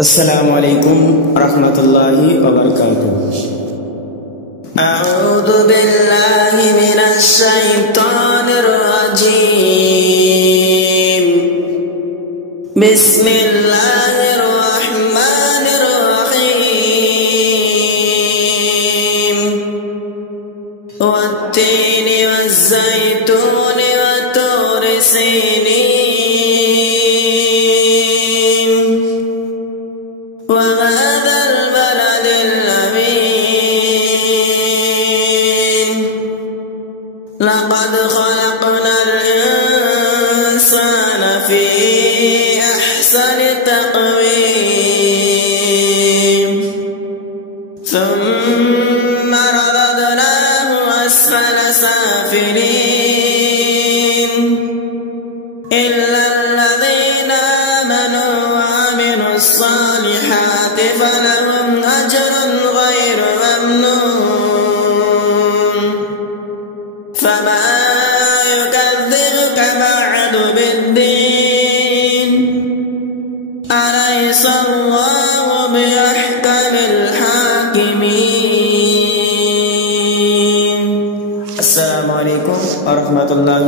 अस्सलामु अलैकुम रहमतुल्लाहि व बरकातुहू। अऊज़ु बिल्लाहि मिनश शैतानिर रजीम। बिस्मिल्लाहिर रहमानिर रहीम। वत्तीनि वज़्ज़ैतूनि वतूरि सीनीन वहाज़ा अल-बलदिल अमीन। लक़द ख़लक़नल इंसान फ़ी अहसनि तक़वीम। ثم رددناه أسفل سافلين إلا الذين آمنوا وعملوا الصالحات فلهم أجر غير ممنون. فما يكذبك بعد بالدين؟ أليس الله بأحكم الحاكمين. अस्सलामु अलैकुम व रहमतुल्लाहि